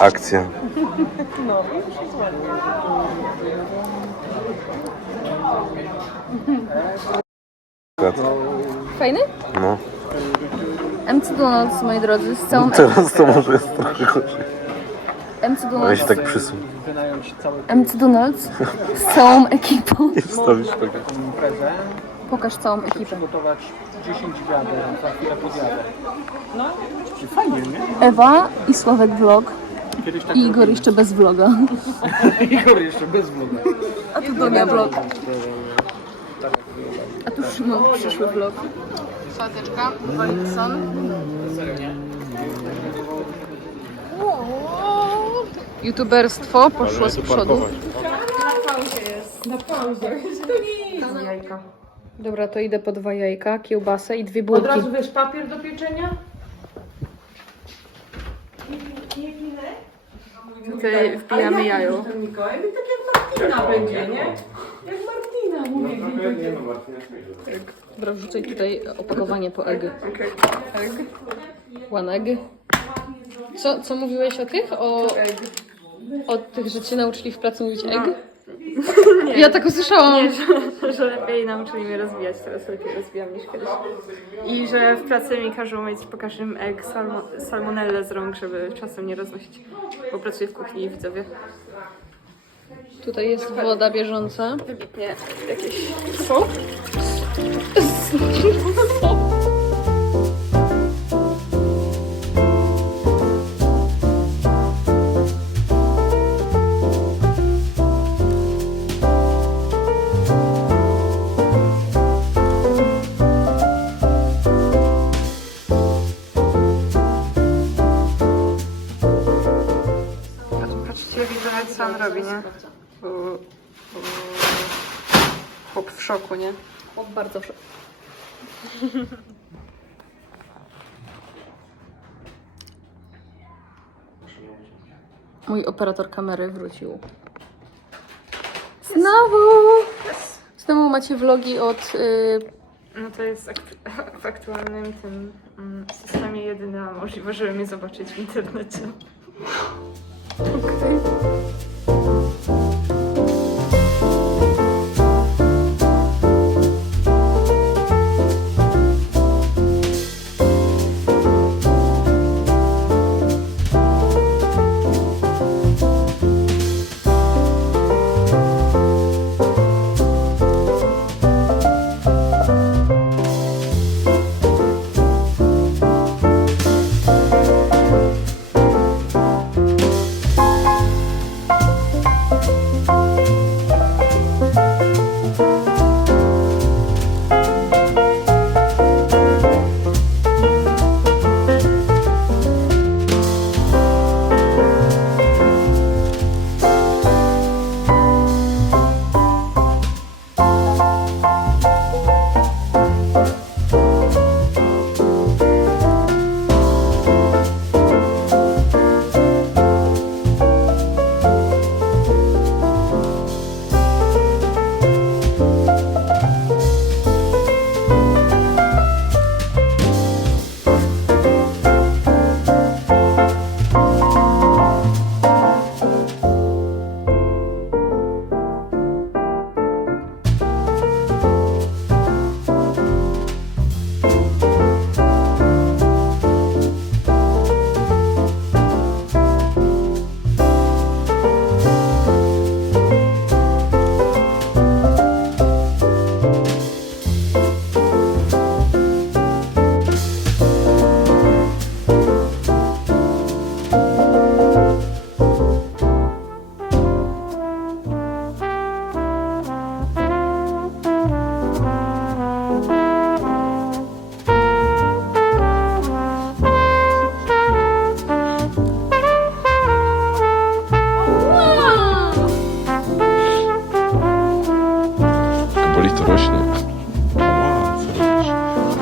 Akcja. No już jest ładnie. Fajny? No. MC Donalds, moi drodzy, z całą Teraz to może jest trochę gorzej. MC Ale Donalds, się tak przysuń. wynająć cały MC Donalds z całą ekipą. I wstawisz imprezę, Pokaż całą ekipę. przygotować 10 wiader, za chwilę podjadę. No, fajnie, nie? Ewa i Sławek Vlog Kiedyś tak i Igor jeszcze bez vloga. Igor jeszcze bez vloga. A tu Donia Vlog. A tu Szymon, przyszły vlog. Szateczka, Wojtson. YouTuberstwo poszło z przodu. Dobra, to idę po dwa jajka, kiełbasę i dwie Od bułki. razu wiesz, papier do pieczenia? Tutaj wbijamy jajo. Mikołaj, tak jak Martina będzie, nie? Jak Martina mówi. Dobra, wrzucaj tutaj opakowanie po egg. Egg. One egg. Co, co mówiłeś o tych? O, o tych, że cię nauczyli w pracy mówić egg? Ja tak usłyszałam. że lepiej nauczyli mnie rozwijać, teraz lepiej rozwijam niż kiedyś. I że w pracy mi każą mieć po każdym egg salmo, salmonellę z rąk, żeby czasem nie roznosić, bo pracuję w kuchni i widzowie. Tutaj jest woda bieżąca. Wybitnie jakieś są. nie? Bo, bo... Chłop w szoku, nie? O, bardzo proszę. Mój operator kamery wrócił. Znowu! Znowu macie vlogi od... Y, No to jest w aktualnym tym mm, systemie jedyna możliwość, żeby mnie zobaczyć w internecie.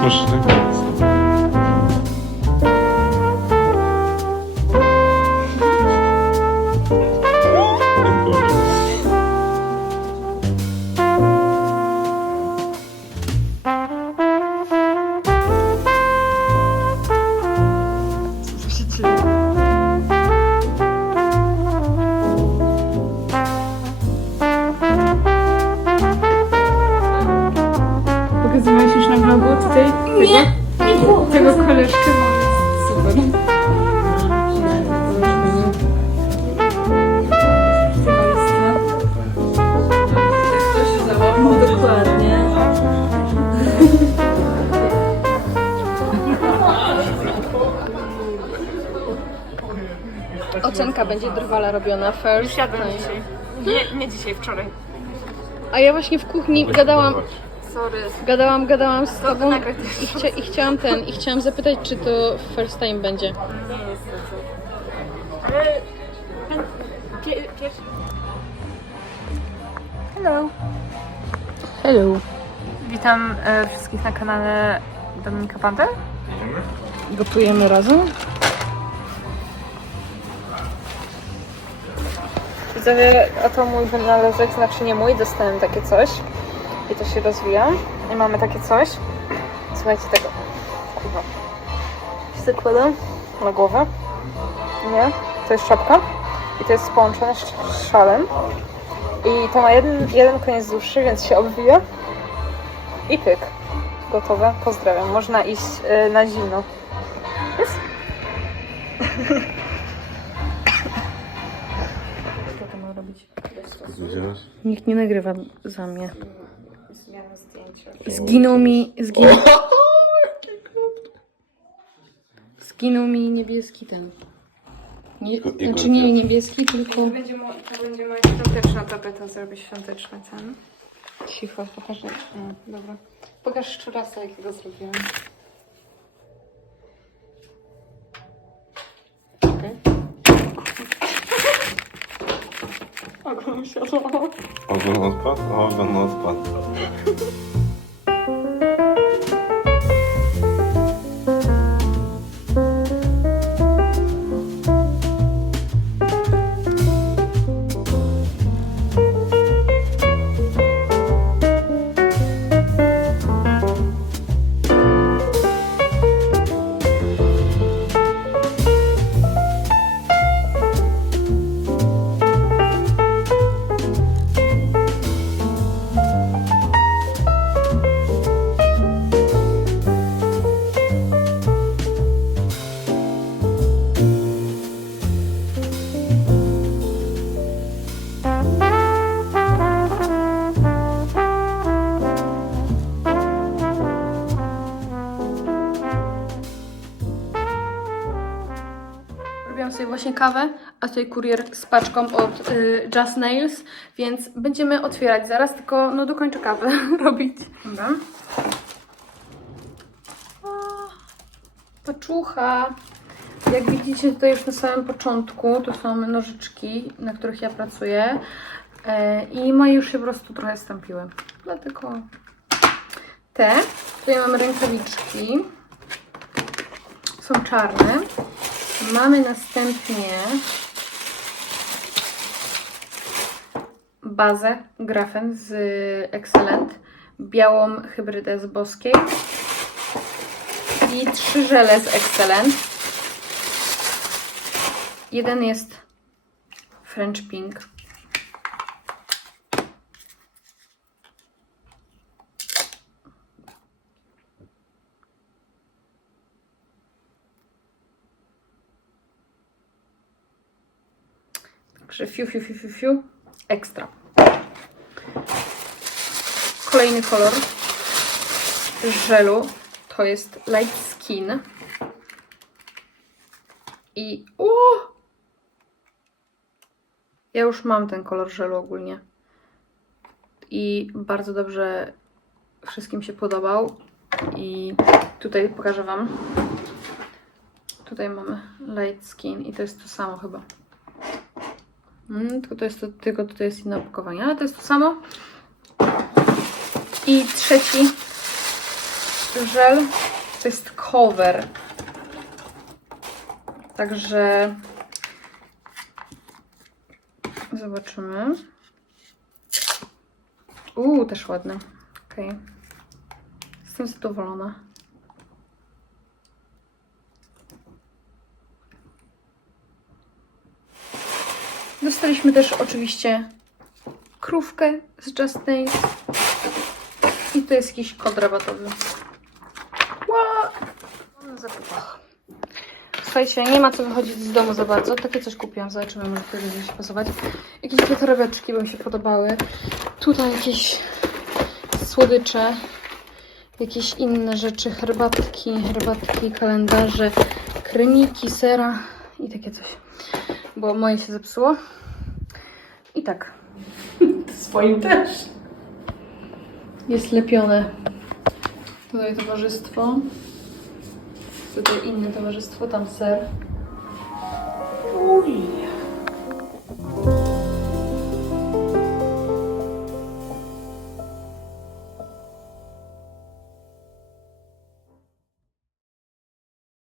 不是这个。Będzie drwala robiona first. Time. dzisiaj. Nie, nie dzisiaj, wczoraj. A ja właśnie w kuchni gadałam, Sorry. gadałam, gadałam z tobą nagrać. i, chcia, i chciałam ten, i chciałam zapytać, czy to first time będzie. Nie jest to Ale... Pie, pierwszy... Hello. Hello. Witam e, wszystkich na kanale Dominika Panter. Gotujemy razem? Widzowie, oto mój wynalazek, znaczy nie mój, dostałem takie coś. I to się rozwija. I mamy takie coś. Słuchajcie tego. Kurwa. Zakładam na głowę. Nie? To jest czapka. I to jest połączone z szalem. I to ma jeden, jeden koniec dłuższy, więc się obwija. I pyk. Gotowe. Pozdrawiam. Można iść y, na zimno. Jest? Widziałeś? Nikt nie nagrywa za mnie. Zmiana zdjęcia. Zginął mi, zginął, zginął mi niebieski ten. Nie, znaczy nie niebieski, tylko... To będzie, mo- to będzie moja świąteczna tapeta, zrobię świąteczny ten. Cicho, pokażę. Mm, dobra. Pokaż szczurasa, jakiego zrobiłam. взяла. Один лоскат, а один лоскат. Właśnie kawę, a tutaj kurier z paczką od y, Just Nails, więc będziemy otwierać zaraz, tylko no dokończę kawę robić. Dobra. O, Paczucha. Jak widzicie tutaj już na samym początku, to są nożyczki, na których ja pracuję e, i moje już się po prostu trochę stąpiły. Dlatego te. Tutaj mamy rękawiczki. Są czarne. Mamy następnie bazę grafen z Excellent, białą hybrydę z boskiej i trzy żele z Excellent. Jeden jest French Pink. Także fiu, fiu, fiu, fiu, fiu. Ekstra. Kolejny kolor żelu to jest Light Skin. I o! Ja już mam ten kolor żelu ogólnie. I bardzo dobrze wszystkim się podobał. I tutaj pokażę Wam. Tutaj mamy Light Skin i to jest to samo chyba. Mm, tylko to jest to, tylko tutaj jest inne opakowanie, ale to jest to samo. I trzeci żel to jest cover. Także zobaczymy. Uuu, też ładny. Okej. Jestem zadowolona. Dostaliśmy też oczywiście krówkę z Just Nails. I to jest jakiś kod rabatowy. Zakupach. Słuchajcie, nie ma co wychodzić z domu za bardzo. Takie coś kupiłam, zobaczymy, może to będzie się pasować. Jakieś dwie torebeczki by mi się podobały. Tutaj jakieś słodycze. Jakieś inne rzeczy, herbatki, herbatki, kalendarze, kremiki, sera i takie coś. Bo moje się zepsuło. I tak, Swoim też. jest lepione. Tutaj towarzystwo. Tutaj inne towarzystwo, tam ser. Uj.